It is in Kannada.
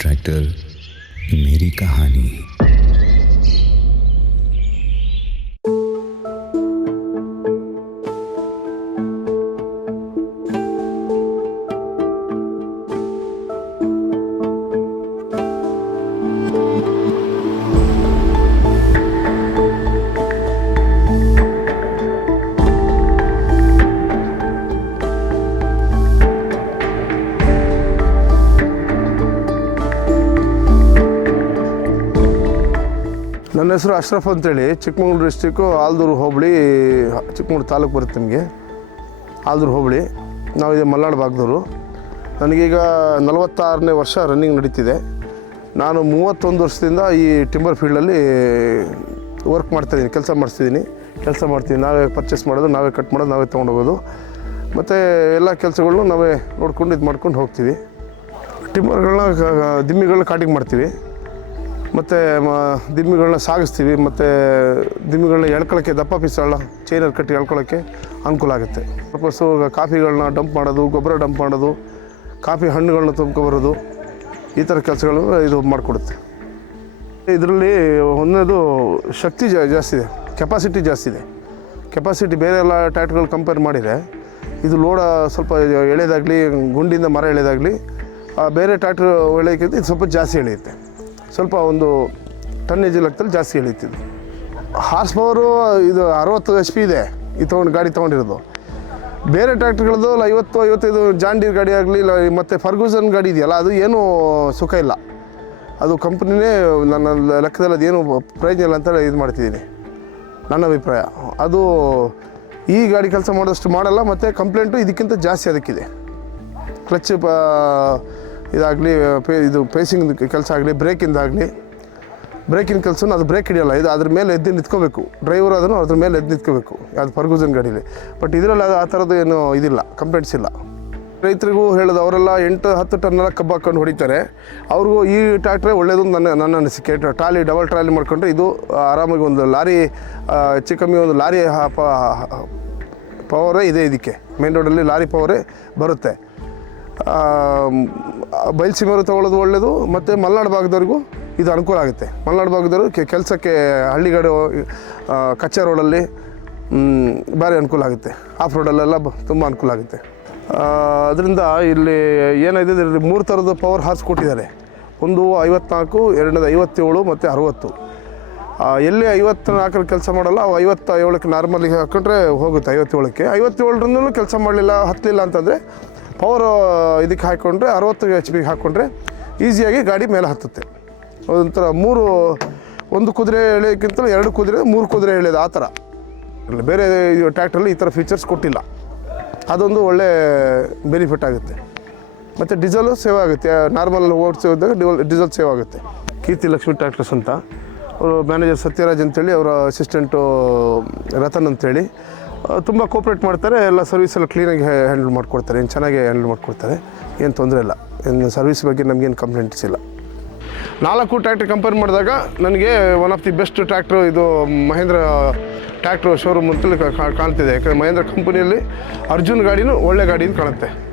ट्रैक्टर मेरी कहानी ನನ್ನ ಹೆಸರು ಅಶ್ರಫ್ ಅಂತೇಳಿ, ಚಿಕ್ಕಮಗಳೂರು ಡಿಸ್ಟಿಕ್ಕು ಆಲ್ದೂರು ಹೋಬಳಿ, ಚಿಕ್ಕಮಗಳೂರು ತಾಲೂಕು ಬರುತ್ತೆ ನಿಮಗೆ. ಆಲ್ದೂರು ಹೋಬಳಿ. ನಾವು ಇದೆ ಮಲ್ನಾಡು ಭಾಗದವರು ನನಗೀಗ ನಲವತ್ತಾರನೇ ವರ್ಷ ರನ್ನಿಂಗ್ ನಡೀತಿದೆ. ನಾನು ಮೂವತ್ತೊಂದು ವರ್ಷದಿಂದ ಈ ಟಿಂಬರ್ ಫೀಲ್ಡಲ್ಲಿ ವರ್ಕ್ ಮಾಡ್ತಾಯಿದ್ದೀನಿ ಕೆಲಸ ಮಾಡಿಸ್ತಿದ್ದೀನಿ ಕೆಲಸ ಮಾಡ್ತೀನಿ, ನಾವೇ ಪರ್ಚೇಸ್ ಮಾಡೋದು, ನಾವೇ ಕಟ್ ಮಾಡೋದು, ನಾವೇ ತೊಗೊಂಡೋಗೋದು ಮತ್ತು ಎಲ್ಲ ಕೆಲಸಗಳನ್ನೂ ನಾವೇ ನೋಡ್ಕೊಂಡು ಇದು ಮಾಡ್ಕೊಂಡು ಹೋಗ್ತೀವಿ. ಟಿಂಬರ್ಗಳನ್ನ ದಿಮ್ಮಿಗಳನ್ನ ಕಾಟಿಂಗ್ ಮಾಡ್ತೀವಿ. ಮತ್ತು ದಿಮ್ಮಿಗಳನ್ನ ಸಾಗಿಸ್ತೀವಿ, ಮತ್ತು ದಿಮ್ಮಿಗಳನ್ನ ಎಳ್ಕೊಳ್ಳೋಕ್ಕೆ ದಪ್ಪ ಪೀಸ್ಗಳನ್ನ ಚೈನಲ್ಲಿ ಕಟ್ಟಿ ಎಳ್ಕೊಳ್ಳೋಕ್ಕೆ ಅನುಕೂಲ ಆಗುತ್ತೆ. ಪರ್ಪಸ್ಸು ಕಾಫಿಗಳನ್ನ ಡಂಪ್ ಮಾಡೋದು, ಗೊಬ್ಬರ ಡಂಪ್ ಮಾಡೋದು, ಕಾಫಿ ಹಣ್ಣುಗಳನ್ನ ತುಂಬ್ಕೊಬರೋದು ಈ ಥರ ಕೆಲಸಗಳು ಇದು ಮಾಡಿಕೊಡುತ್ತೆ. ಇದರಲ್ಲಿ ಒಂದನೇದು ಶಕ್ತಿ ಜಾಸ್ತಿ ಇದೆ, ಕೆಪಾಸಿಟಿ ಜಾಸ್ತಿ ಇದೆ. ಕೆಪಾಸಿಟಿ ಬೇರೆ ಎಲ್ಲ ಟ್ಯಾಟ್ಗಳು ಕಂಪೇರ್ ಮಾಡಿದರೆ, ಇದು ಲೋಡ ಸ್ವಲ್ಪ ಎಳೆದಾಗಲಿ, ಗುಂಡಿಯಿಂದ ಮರ ಎಳೆದಾಗಲಿ ಬೇರೆ ಟ್ಯಾಟ್ರ್ ಎಳೆಯೋಕ್ಕಿಂತ ಇದು ಸ್ವಲ್ಪ ಜಾಸ್ತಿ ಎಳೆಯುತ್ತೆ. ಸ್ವಲ್ಪ ಒಂದು ಟನ್ನೇಜ್ ಲೆಕ್ಕದಲ್ಲಿ ಜಾಸ್ತಿ ಎಳಿತಿದ್ವಿ. ಹಾರ್ಸ್ ಪವರು ಇದು ಅರವತ್ತು ಎಚ್ ಪಿ ಇದೆ, ಈ ತೊಗೊಂಡು ಗಾಡಿ ತೊಗೊಂಡಿರೋದು. ಬೇರೆ ಟ್ರ್ಯಾಕ್ಟರ್ಗಳದ್ದು ಐವತ್ತು, ಐವತ್ತೈದು ಜಾಂಡೀರ್ ಗಾಡಿ ಆಗಲಿ, ಇಲ್ಲ, ಮತ್ತು ಫರ್ಗೂಸನ್ ಗಾಡಿ ಇದೆಯಲ್ಲ, ಅದು ಏನೂ ಸುಖ ಇಲ್ಲ. ಅದು ಕಂಪ್ನಿನೇ ನನ್ನ ಲೆಕ್ಕದಲ್ಲಿ ಅದೇನು ಪ್ರಯೋಜನ ಇಲ್ಲ ಅಂತೇಳಿ ಇದು ಮಾಡ್ತಿದ್ದೀನಿ. ನನ್ನ ಅಭಿಪ್ರಾಯ. ಅದು ಈ ಗಾಡಿ ಕೆಲಸ ಮಾಡೋಷ್ಟು ಮಾಡಲ್ಲ, ಮತ್ತು ಕಂಪ್ಲೇಂಟು ಇದಕ್ಕಿಂತ ಜಾಸ್ತಿ ಅದಕ್ಕಿದೆ. ಕ್ಲಚ್ ಇದಾಗಲಿ ಪೇ, ಇದು ಪೇಸಿಂಗ್ ಕೆಲಸ ಆಗಲಿ ಬ್ರೇಕಿಂದಾಗಲಿ ಬ್ರೇಕಿನ ಕೆಲಸನೂ ಅದು ಬ್ರೇಕ್ ಹಿಡಿಯೋಲ್ಲ. ಇದು ಅದ್ರ ಮೇಲೆ ಎದ್ದು ನಿಂತ್ಕೋಬೇಕು. ಡ್ರೈವರ್ ಅದನ್ನು ಅದ್ರ ಮೇಲೆ ಎದ್ದು ನಿಂತ್ಕೋಬೇಕು. ಅದು ಫರ್ಗೂಸನ್ ಗಾಡೀಲಿ. ಬಟ್ ಇದರಲ್ಲಿ ಅದು ಆ ಥರದ್ದು ಏನು ಇದಿಲ್ಲ ಕಂಪ್ಲೇಂಟ್ಸ್ ಇಲ್ಲ. ರೈತರಿಗೂ ಹೇಳೋದು, ಅವರೆಲ್ಲ ಎಂಟು, ಹತ್ತು ಟನ್ನೆಲ್ಲ ಕಬ್ಬು ಹಾಕೊಂಡು ಹೊಡಿತಾರೆ. ಅವ್ರಿಗೂ ಈ ಟ್ರ್ಯಾಕ್ಟ್ರೇ ಒಳ್ಳೇದು ಅಂತ ನನ್ನ ನನ್ನ ಅನಿಸಿಕೆ. ಟ್ರಾಲಿ ಡಬಲ್ ಟ್ರಾಲಿ ಮಾಡ್ಕೊಂಡ್ರೆ ಇದು ಆರಾಮಾಗಿ ಒಂದು ಲಾರಿ ಹೆಚ್ಚು ಕಮ್ಮಿ ಒಂದು ಲಾರಿ ಪವರೇ ಇದೆ ಇದಕ್ಕೆ. ಮೇನ್ ರೋಡಲ್ಲಿ ಲಾರಿ ಪವರೇ ಬರುತ್ತೆ. ಬಯಲುಸೀಮೆಯವರು ತೊಗೊಳ್ಳೋದು ಒಳ್ಳೆಯದು ಮತ್ತು ಮಲೆನಾಡು ಭಾಗದವ್ರಿಗೂ ಇದು ಅನುಕೂಲ ಆಗುತ್ತೆ. ಮಲೆನಾಡು ಭಾಗದವರು ಕೆಲಸಕ್ಕೆ ಹಳ್ಳಿಗಾಡು ಕಚ್ಚಾ ರೋಡಲ್ಲಿ ಭಾರಿ ಅನುಕೂಲ ಆಗುತ್ತೆ. ಆಫ್ ರೋಡಲ್ಲೆಲ್ಲ ತುಂಬ ಅನುಕೂಲ ಆಗುತ್ತೆ. ಅದರಿಂದ ಇಲ್ಲಿ ಏನಿದೆ ಇದರಲ್ಲಿ ಮೂರು ಥರದ ಪವರ್ ಹಾರ್ಸ್ ಕೊಟ್ಟಿದ್ದಾರೆ. ಒಂದು ಐವತ್ನಾಲ್ಕು, ಎರಡನೇದು ಐವತ್ತೇಳು, ಮತ್ತು ಅರುವತ್ತು. ಎಲ್ಲಿ ಐವತ್ತು ನಾಲ್ಕರ ಕೆಲಸ ಮಾಡಲ್ಲ, ಅವು ಐವತ್ತ ಏಳಕ್ಕೆ ನಾರ್ಮಲಿಗೆ ಹಾಕೊಂಡ್ರೆ ಹೋಗುತ್ತೆ, ಐವತ್ತೇಳಕ್ಕೆ. ಐವತ್ತೇಳರಲ್ಲೂ ಕೆಲಸ ಮಾಡಲಿಲ್ಲ, ಹತ್ತಲಿಲ್ಲ ಅಂತಂದರೆ ಪವರ್ ಇದಕ್ಕೆ ಹಾಕ್ಕೊಂಡ್ರೆ ಅರವತ್ತು ಎಚ್ ಪಿಗೆ ಹಾಕ್ಕೊಂಡ್ರೆ ಈಸಿಯಾಗಿ ಗಾಡಿ ಮೇಲೆ ಹತ್ತುತ್ತೆ. ಒಂಥರ ಮೂರು, ಒಂದು ಕುದುರೆ ಎಳೆಯೋಕ್ಕಿಂತ ಎರಡು ಕುದುರೆ, ಮೂರು ಕುದುರೆ ಎಳೆಯೋದು ಆ ಥರ. ಬೇರೆ ಟ್ಯಾಕ್ಟ್ರಲ್ಲಿ ಈ ಥರ ಫೀಚರ್ಸ್ ಕೊಟ್ಟಿಲ್ಲ. ಅದೊಂದು ಒಳ್ಳೆ ಬೆನಿಫಿಟ್ ಆಗುತ್ತೆ. ಮತ್ತು ಡೀಸೆಲು ಸೇವ್ ಆಗುತ್ತೆ. ನಾರ್ಮಲ್ ಓಡಿಸೋದಾಗ ಡೀಸೆಲ್ ಸೇವ್ ಆಗುತ್ತೆ. ಕೀರ್ತಿ ಲಕ್ಷ್ಮಿ ಟ್ಯಾಕ್ಟ್ರಸ್ ಅಂತ. ಅವರು ಮ್ಯಾನೇಜರ್ ಸತ್ಯರಾಜ್ ಅಂತೇಳಿ ಅವರ ಅಸಿಸ್ಟೆಂಟು ರತನ್ ಅಂತೇಳಿ. ತುಂಬ ಕೋಪ್ರೇಟ್ ಮಾಡ್ತಾರೆ, ಎಲ್ಲ ಸರ್ವಿಸ್ ಎಲ್ಲ ಕ್ಲೀನಾಗಿ ಹ್ಯಾಂಡಲ್ ಮಾಡಿಕೊಡ್ತಾರೆ, ಏನು ಚೆನ್ನಾಗಿ ಹ್ಯಾಂಡಲ್ ಮಾಡ್ಕೊಡ್ತಾರೆ, ಏನು ತೊಂದರೆ ಇಲ್ಲ. ಏನು ಸರ್ವಿಸ್ ಬಗ್ಗೆ ನಮಗೇನು ಕಂಪ್ಲೇಂಟ್ಸ್ ಇಲ್ಲ. ನಾಲ್ಕು ಟ್ರ್ಯಾಕ್ಟ್ರ್ ಕಂಪೇರ್ ಮಾಡಿದಾಗ ನನಗೆ one of the best tractor ಇದು ಮಹೇಂದ್ರ ಟ್ರ್ಯಾಕ್ಟ್ರು ಶೋರೂಮ್ ಕಾ- ಕಾಣ್ತಿದೆ. ಯಾಕಂದರೆ ಮಹೇಂದ್ರ ಕಂಪನಿಯಲ್ಲಿ ಅರ್ಜುನ್ ಗಾಡಿನೂ ಒಳ್ಳೆ ಗಾಡಿ ಕಾಣುತ್ತೆ.